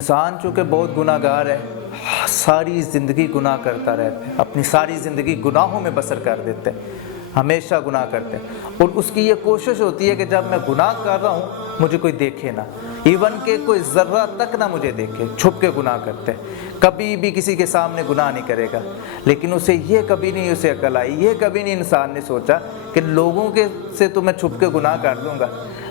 انسان چونکہ بہت گناہ گار ہے، ساری زندگی گناہ کرتا رہتا ہے، اپنی ساری زندگی گناہوں میں بسر کر دیتے ہیں، ہمیشہ گناہ کرتے ہیں، اور اس کی یہ کوشش ہوتی ہے کہ جب میں گناہ کر رہا ہوں مجھے کوئی دیکھے نہ، ایون کہ کوئی ذرہ تک نہ مجھے دیکھے، چھپ کے گناہ کرتے ہیں، کبھی بھی کسی کے سامنے گناہ نہیں کرے گا، لیکن اسے یہ کبھی نہیں اسے عقل آئی، یہ کبھی نہیں انسان نے سوچا کہ لوگوں کے سے تو میں چھپ کے گناہ کر لوں گا،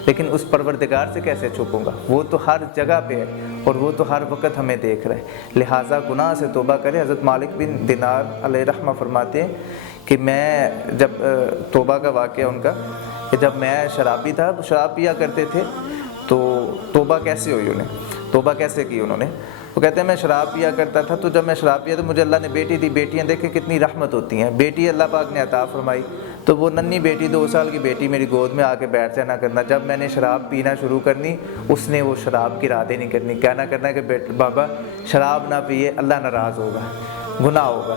لیکن اس پروردگار سے کیسے چھپوں گا؟ وہ تو ہر جگہ پہ ہے اور وہ تو ہر وقت ہمیں دیکھ رہا ہے، لہٰذا گناہ سے توبہ کرے۔ حضرت مالک بن دینار علیہ رحمہ فرماتے ہیں کہ میں جب توبہ کا واقعہ ان کا کہ جب میں شرابی تھا، شراب پیا کرتے تھے، تو توبہ کیسے ہوئی انہیں، توبہ کیسے کی انہوں نے؟ وہ کہتے ہیں میں شراب پیا کرتا تھا، تو جب میں شراب پیا تو مجھے اللہ نے بیٹی دی، بیٹیاں دیکھیں کتنی رحمت ہوتی ہیں، بیٹی اللہ پاک نے عطا فرمائی، تو وہ ننھی بیٹی 2 سال کی بیٹی میری گود میں آ کے بیٹھ جانا کرنا، جب میں نے شراب پینا شروع کرنی اس نے وہ شراب کی ارادے نہیں کرنی، کہنا کرنا کہ بابا شراب نہ پیے اللہ ناراض ہوگا، گناہ ہوگا،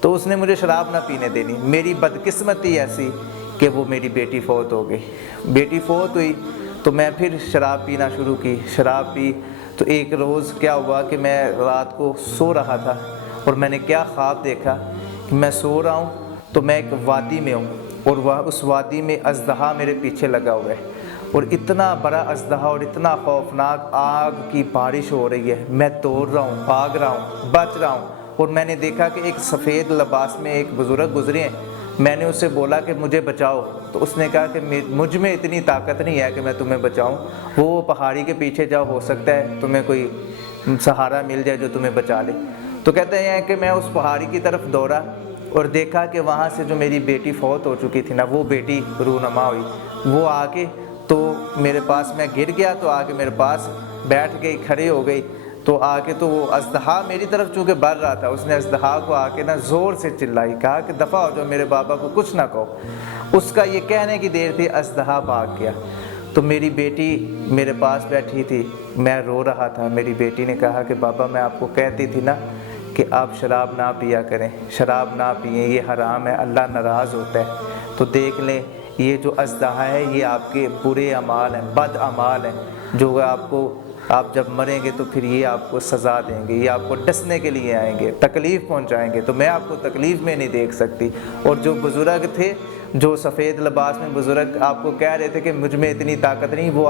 تو اس نے مجھے شراب نہ پینے دینی۔ میری بدقسمتی ایسی کہ وہ میری بیٹی فوت ہو گئی، بیٹی فوت ہوئی تو میں پھر شراب پینا شروع کی، شراب پی تو ایک روز کیا ہوا کہ میں رات کو سو رہا تھا اور میں نے کیا خواب دیکھا کہ میں سو رہا ہوں تو میں ایک وادی میں ہوں اور اس وادی میں اژدہا میرے پیچھے لگا ہوا ہے اور اتنا بڑا اژدہا اور اتنا خوفناک آگ کی بارش ہو رہی ہے، میں دوڑ رہا ہوں، بھاگ رہا ہوں، بچ رہا ہوں، اور میں نے دیکھا کہ ایک سفید لباس میں ایک بزرگ گزرے ہیں، میں نے اس سے بولا کہ مجھے بچاؤ، تو اس نے کہا کہ مجھ میں اتنی طاقت نہیں ہے کہ میں تمہیں بچاؤں، وہ پہاڑی کے پیچھے جاؤ، ہو سکتا ہے تمہیں کوئی سہارا مل جائے جو تمہیں بچا لے۔ تو کہتے ہیں کہ میں اس پہاڑی کی طرف دوڑا اور دیکھا کہ وہاں سے جو میری بیٹی فوت ہو چکی تھی نا، وہ بیٹی رونما ہوئی، وہ آ کے تو میرے پاس، میں گر گیا تو آ کے میرے پاس بیٹھ گئی، کھڑی ہو گئی، تو آ کے تو وہ اژدہا میری طرف چونکہ بڑھ رہا تھا، اس نے اژدہا کو آ کے نا زور سے چلائی، کہا کہ دفع ہو جاؤ، میرے بابا کو کچھ نہ کہو۔ اس کا یہ کہنے کی دیر تھی اژدہا بھاگ گیا، تو میری بیٹی میرے پاس بیٹھی تھی، میں رو رہا تھا، میری بیٹی نے کہا کہ بابا میں آپ کو کہتی تھی نا کہ آپ شراب نہ پیا کریں، شراب نہ پئیں، یہ حرام ہے، اللہ ناراض ہوتا ہے، تو دیکھ لیں یہ جو اژدہا ہے یہ آپ کے برے اعمال ہیں، بد اعمال ہیں، جو آپ جب مریں گے تو پھر یہ آپ کو سزا دیں گے، یہ آپ کو ڈسنے کے لیے آئیں گے، تکلیف پہنچائیں گے، تو میں آپ کو تکلیف میں نہیں دیکھ سکتی۔ اور جو بزرگ تھے، جو سفید لباس میں بزرگ آپ کو کہہ رہے تھے کہ مجھ میں اتنی طاقت نہیں، وہ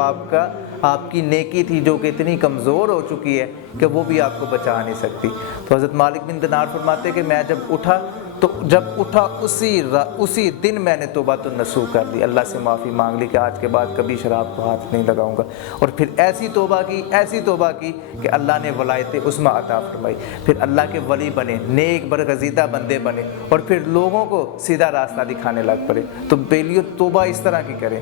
آپ کی نیکی تھی جو کہ اتنی کمزور ہو چکی ہے کہ وہ بھی آپ کو بچا نہیں سکتی۔ تو حضرت مالک بن دینار فرماتے کہ میں جب اٹھا تو جب اٹھا اسی دن میں نے توبہ النصوح کر لی، اللہ سے معافی مانگ لی کہ آج کے بعد کبھی شراب کو ہاتھ نہیں لگاؤں گا، اور پھر ایسی توبہ کی کہ اللہ نے ولایت عظمیٰ عطا فرمائی، پھر اللہ کے ولی بنے، نیک برگزیدہ بندے بنے، اور پھر لوگوں کو سیدھا راستہ دکھانے لگ پڑے۔ تو بیلیو توبہ اس طرح کی کریں،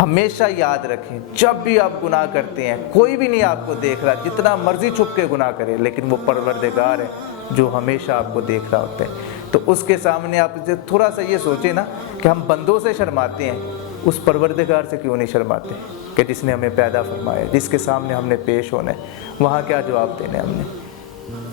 ہمیشہ یاد رکھیں جب بھی آپ گناہ کرتے ہیں کوئی بھی نہیں آپ کو دیکھ رہا، جتنا مرضی چھپ کے گناہ کریں، لیکن وہ پروردگار ہے جو ہمیشہ آپ کو دیکھ رہا ہوتا ہے، تو اس کے سامنے آپ تھوڑا سا یہ سوچیں نا کہ ہم بندوں سے شرماتے ہیں، اس پروردگار سے کیوں نہیں شرماتے کہ جس نے ہمیں پیدا فرمایا، جس کے سامنے ہم نے پیش ہونا ہے، وہاں کیا جواب دینا ہے ہم نے؟